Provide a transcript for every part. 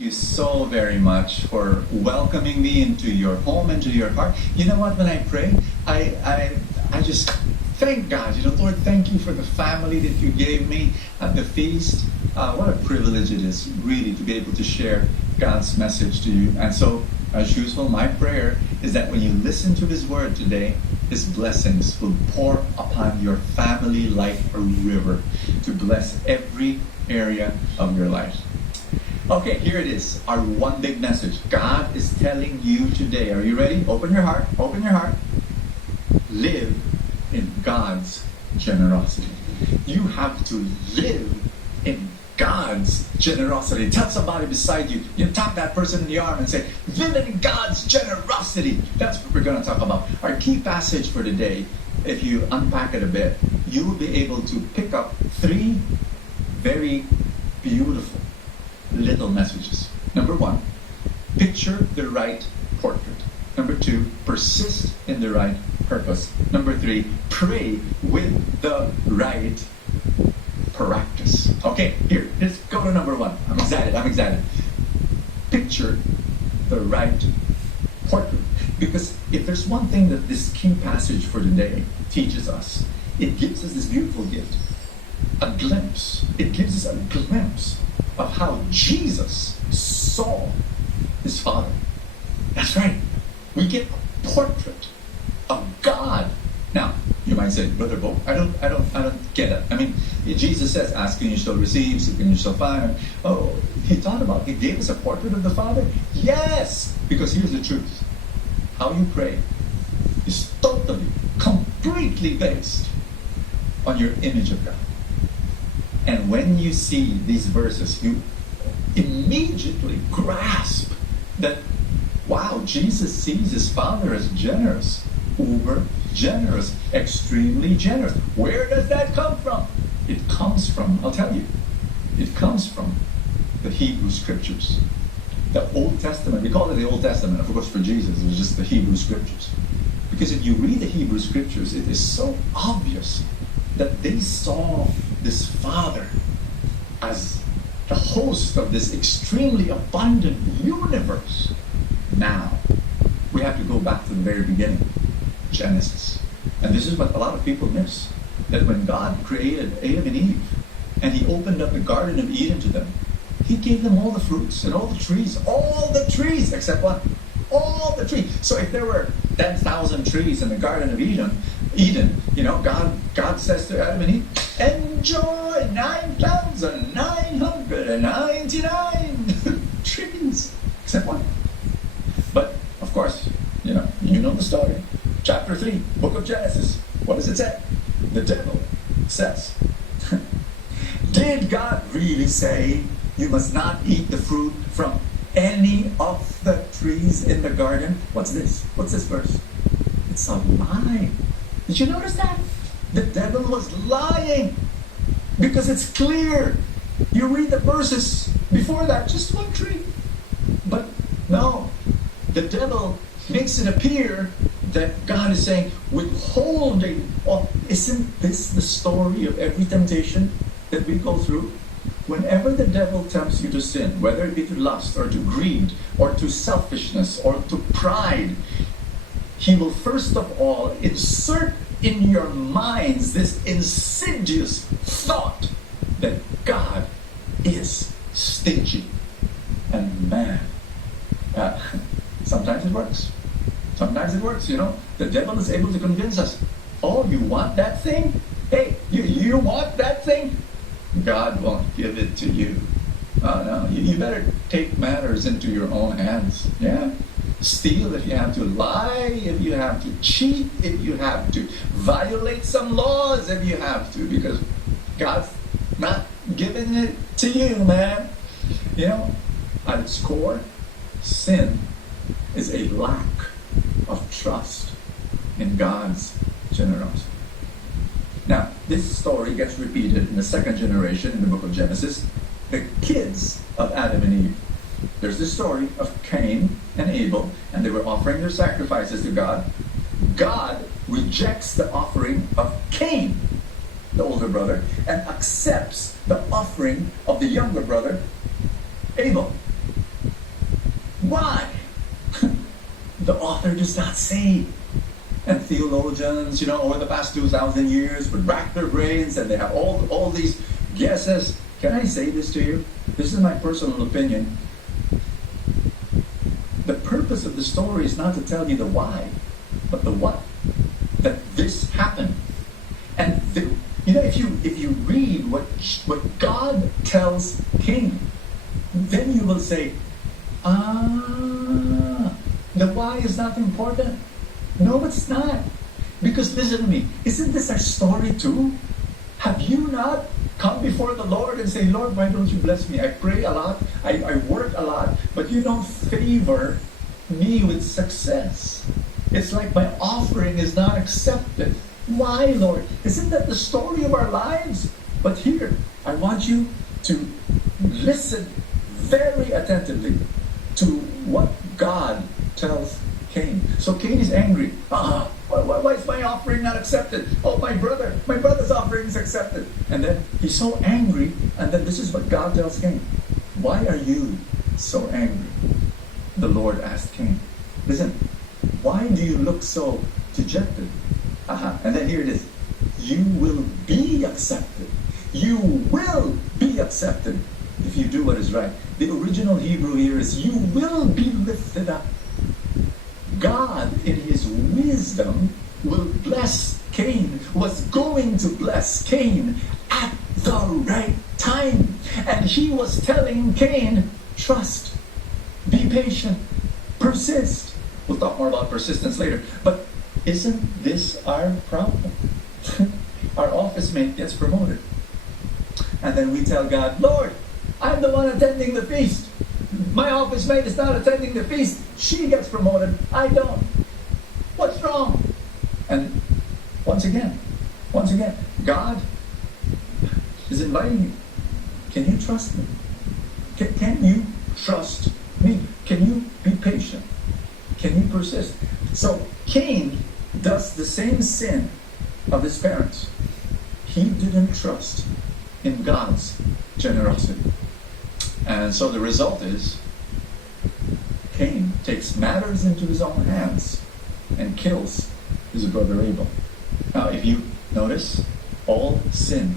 You so very much for welcoming me into your home, into your heart. You know what? When I pray, I just thank God. Lord, thank you for the family that you gave me at the feast. What a privilege it is, really, to be able to share God's message to you. And so, as usual, my prayer is that when you listen to His word today, His blessings will pour upon your family like a river to bless every area of your life. Okay, here it is, our one big message. God is telling you today, are you ready? Open your heart, open your heart. Live in God's generosity. You have to live in God's generosity. Tell somebody beside you, tap that person in the arm and say, live in God's generosity. That's what we're going to talk about. Our key passage for today, if you unpack it a bit, you will be able to pick up three very beautiful little messages. Number one, picture the right portrait. Number two, persist in the right purpose. Number three, pray with the right practice. Okay, here, let's go to number one. I'm excited. Picture the right portrait. Because if there's one thing that this key passage for today teaches us, it gives us this beautiful gift. A glimpse. It gives us a glimpse of how Jesus saw His Father. That's right. We get a portrait of God. Now, you might say, Brother Bo, I don't get it. I mean, Jesus says, ask and you shall receive, seek and you shall find. Oh, He gave us a portrait of the Father? Yes! Because here's the truth. How you pray is totally, completely based on your image of God. And when you see these verses, you immediately grasp that, wow, Jesus sees His Father as generous, uber generous, extremely generous. Where does that come from? It comes from, I'll tell you, it comes from the Hebrew Scriptures. The Old Testament, we call it the Old Testament. Of course, for Jesus, it was just the Hebrew Scriptures. Because if you read the Hebrew Scriptures, it is so obvious that they saw this Father as the host of this extremely abundant universe. Now, we have to go back to the very beginning, Genesis. And this is what a lot of people miss. That when God created Adam and Eve, and He opened up the Garden of Eden to them, He gave them all the fruits and all the trees, except one. All the trees. So if there were 10,000 trees in the Garden of Eden, God says to Adam and Eve, enjoy 9,999 trees, except one. But, of course, you know the story. Chapter 3, book of Genesis. What does it say? The devil says, did God really say you must not eat the fruit from any of the trees in the garden? What's this? What's this verse? It's a lie. Did you notice that? The devil was lying. Because it's clear. You read the verses before that, just one tree. But no, the devil makes it appear that God is saying, withholding. Oh, isn't this the story of every temptation that we go through? Whenever the devil tempts you to sin, whether it be to lust or to greed or to selfishness or to pride, he will first of all insert in your minds this insidious thought that God is stingy. And man, sometimes it works. Sometimes it works, The devil is able to convince us, oh, you want that thing? Hey, you want that thing? God won't give it to you. Oh, no, you better take matters into your own hands. Yeah? Steal if you have to, lie if you have to, cheat if you have to, violate some laws if you have to, because God's not giving it to you, man. At its core, sin is a lack of trust in God's generosity. Now, this story gets repeated in the second generation in the book of Genesis, the kids of Adam and Eve. There's this story of Cain and Abel, and they were offering their sacrifices to God. God rejects the offering of Cain, the older brother, and accepts the offering of the younger brother, Abel. Why? The author does not say. And theologians, over the past 2,000 years would rack their brains and they have all these guesses. Can I say this to you? This is my personal opinion. The purpose of the story is not to tell you the why, but the what. That this happened. And if you read what God tells Cain, then you will say, the why is not important. No, it's not. Because listen to me, isn't this our story too? Have you not come before the Lord and say, Lord, why don't you bless me? I pray a lot, I work a lot, but you don't favor me with success. It's like my offering is not accepted. Why, Lord? Isn't that the story of our lives? But here, I want you to listen very attentively to what God tells Cain. So Cain is angry. Why is my offering not accepted? Oh, my brother's offering is accepted. And then he's so angry, and then this is what God tells Cain. Why are you so angry? The Lord asked Cain. Listen, why do you look so dejected? And then here it is. You will be accepted. You will be accepted if you do what is right. The original Hebrew here is, you will be lifted up. God, in his wisdom, will bless Cain, was going to bless Cain at the right time. And he was telling Cain, trust, be patient, persist. We'll talk more about persistence later. But isn't this our problem? Our office mate gets promoted. And then we tell God, Lord, I'm the one attending the feast. My office mate is not attending the feast. She gets promoted. I don't. What's wrong? And once again, God is inviting you. Can you trust me? Can you trust me? Can you be patient? Can you persist? So Cain does the same sin of his parents. He didn't trust in God's generosity. And so the result is Cain takes matters into his own hands and kills his brother Abel. Now, if you notice, all sin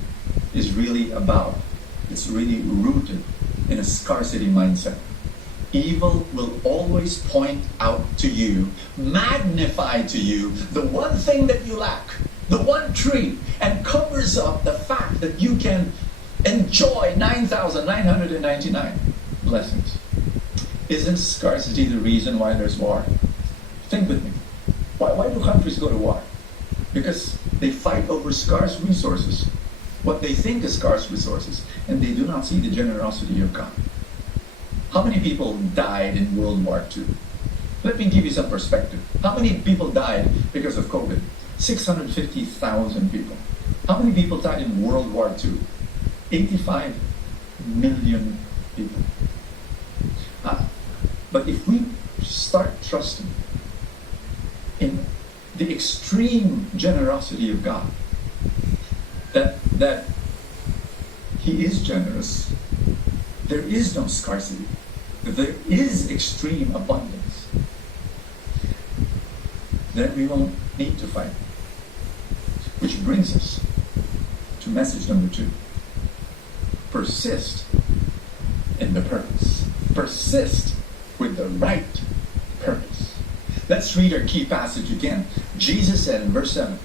is really it's really rooted in a scarcity mindset. Evil will always point out to you, magnify to you, the one thing that you lack, the one tree, and covers up the fact that you can enjoy 9,999 blessings. Isn't scarcity the reason why there's war? Think with me. Why do countries go to war? Because they fight over scarce resources, what they think is scarce resources, and they do not see the generosity of God. How many people died in World War II? Let me give you some perspective. How many people died because of COVID? 650,000 people. How many people died in World War II? 85 million people. But if we start trusting in the extreme generosity of God, that He is generous, there is no scarcity, there is extreme abundance, then we won't need to fight. Which brings us to message number 2. Persist in the purpose. Persist with the right purpose. Let's read our key passage again. Jesus said in verse 7,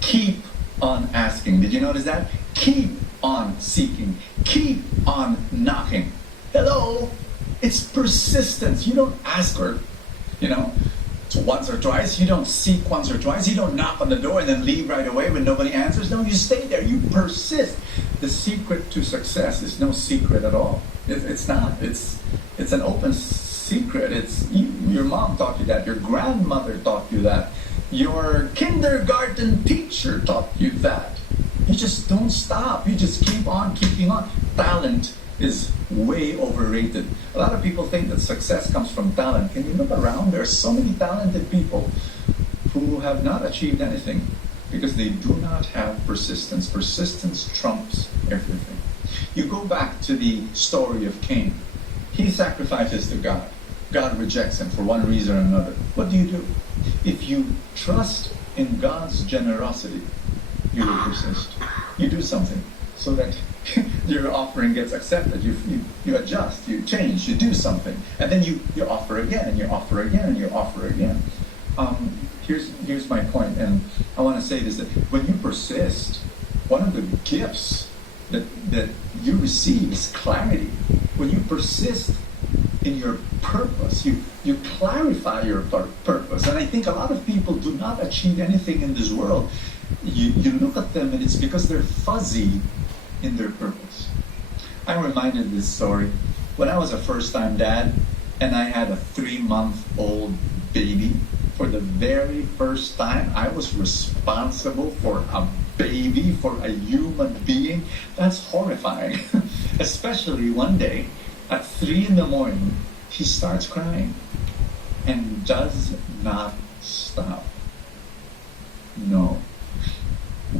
keep on asking. Did you notice that? Keep on seeking. Keep on knocking. Hello? It's persistence. You don't ask or, once or twice. You don't seek once or twice. You don't knock on the door and then leave right away when nobody answers. No, you stay there. You persist. The secret to success is no secret at all. It's not. It's an open secret. Your mom taught you that. Your grandmother taught you that. Your kindergarten teacher taught you that. You just don't stop. You just keep on keeping on. Talent is way overrated. A lot of people think that success comes from talent. Can you look around? There are so many talented people who have not achieved anything because they do not have persistence. Persistence trumps everything. You go back to the story of Cain. He sacrifices to God. God rejects him for one reason or another. What do? If you trust in God's generosity, you will persist. You do something so that your offering gets accepted. You adjust, you change, you do something. And then you offer again, and you offer again, and you offer again. Here's my point, and I want to say this, that when you persist, one of the gifts that you receive is clarity. When you persist in your purpose, you clarify your purpose. And I think a lot of people do not achieve anything in this world. You look at them and it's because they're fuzzy in their purpose. I'm reminded of this story. When I was a first-time dad and I had a 3-month-old baby, for the very first time, I was responsible for a baby, for a human being. That's horrifying. Especially one day, at 3 a.m, he starts crying and does not stop. No.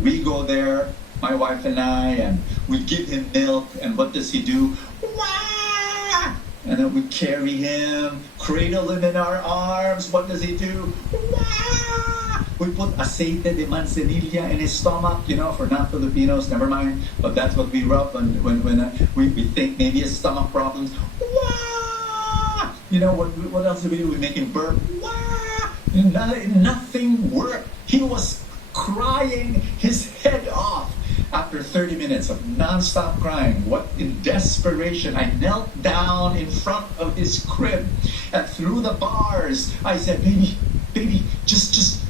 We go there, my wife and I, and we give him milk, and what does he do? Wah! And then we carry him, cradle him in our arms. What does he do? Wah! We put aceite de manzanilla in his stomach, for non-Filipinos, never mind. But that's what we rub when we think maybe his stomach problems. Wah! What else do? We make him burp. Wah! Nothing worked. He was crying his head off. After 30 minutes of non-stop crying, in desperation, I knelt down in front of his crib, and through the bars, I said, baby, just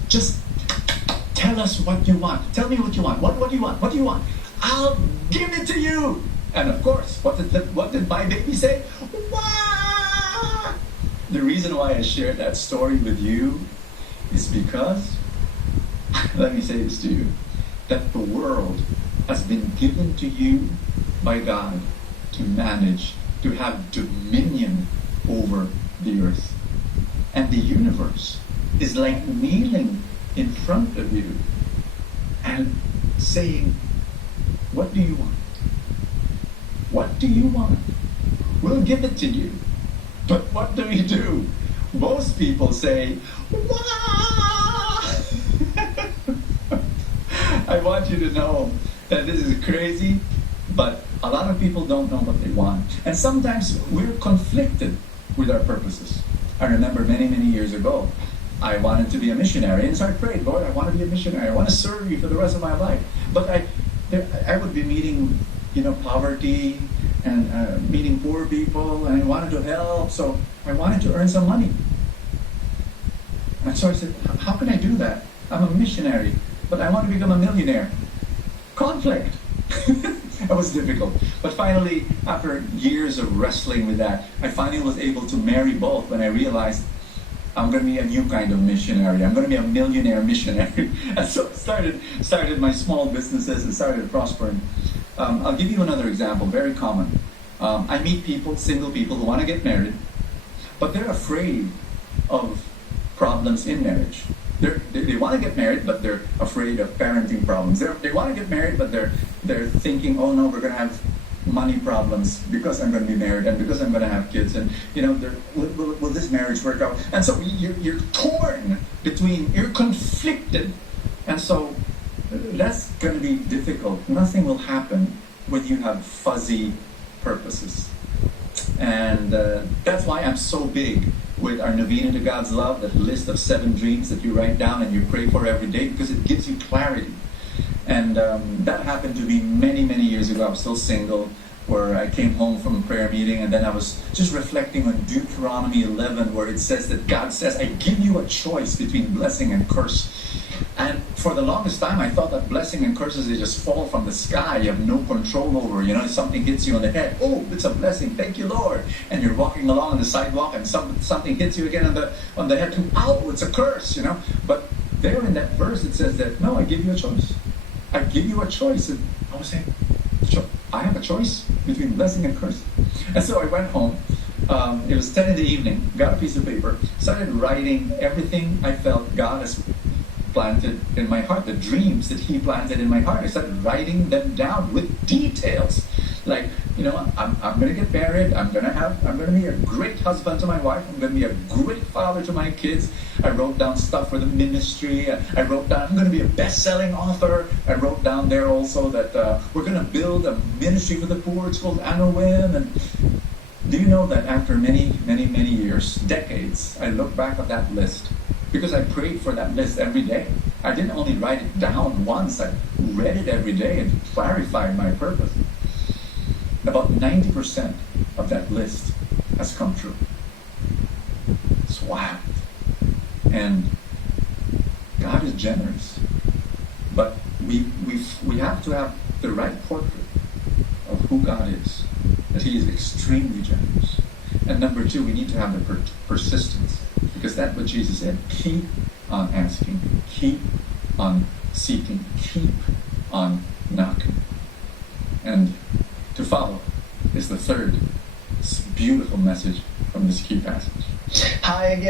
tell us what you want. Tell me what you want. What do you want? What do you want? I'll give it to you. And of course, what did my baby say? Wah! The reason why I shared that story with you is because, let me say this to you, that the world has been given to you by God to manage, to have dominion over the earth. And the universe is like kneeling in front of you and saying, what do you want? What do you want? We'll give it to you. But what do we do? Most people say, wah! I want you to know that this is crazy, but a lot of people don't know what they want. And sometimes we're conflicted with our purposes. I remember many, many years ago, I wanted to be a missionary. And so I prayed, Lord, I want to be a missionary. I want to serve you for the rest of my life. But I would be meeting, poverty and meeting poor people, and I wanted to help, so I wanted to earn some money. And so I said, how can I do that? I'm a missionary, but I want to become a millionaire. Conflict. It was difficult. But finally, after years of wrestling with that, I finally was able to marry both when I realized I'm going to be a new kind of missionary. I'm going to be a millionaire missionary. And so I started my small businesses and started prospering. I'll give you another example, very common. I meet people, single people, who want to get married, but they're afraid of problems in marriage. They want to get married, but they're afraid of parenting problems. They want to get married, but they're thinking, oh no, we're going to have money problems because I'm going to be married and because I'm going to have kids, and will this marriage work out? And so you're torn between, you're conflicted, and so that's going to be difficult. Nothing will happen when you have fuzzy purposes. And that's why I'm so big with our Novena to God's Love, that list of 7 dreams that you write down and you pray for every day, because it gives you clarity. And that happened to me many, many years ago. I was still single, where I came home from a prayer meeting, and then I was just reflecting on Deuteronomy 11, where it says that God says, I give you a choice between blessing and curse. And for the longest time, I thought that blessing and curses, they just fall from the sky. You have no control over. Something hits you on the head. Oh, it's a blessing. Thank you, Lord. And you're walking along on the sidewalk, and something hits you again on the head. Ow, it's a curse. But there in that verse, it says that, no, I give you a choice. I give you a choice. And I was saying, I have a choice between blessing and curse. And so I went home. It was 10 in the evening. Got a piece of paper. Started writing everything I felt God has planted in my heart, the dreams that He planted in my heart. I started writing them down with details. Like, I'm going to get married. I'm going to be a great husband to my wife. I'm going to be a great father to my kids. I wrote down stuff for the ministry. I wrote down I'm going to be a best-selling author. I wrote down there also that we're going to build a ministry for the poor. It's called Anowin. And do you know that after many, many, many years, decades, I look back at that list because I prayed for that list every day. I didn't only write it down once. I read it every day and clarified my purpose. About 90% of that list has come true. It's wild. And God is generous. But we have to have the right portrait of who God is. That He is extremely generous. And number two, we need to have the persistence. Because that's what Jesus said. Keep on asking. Keep on seeking. Keep on knocking. And to follow is the third beautiful message from this key passage. Hi again.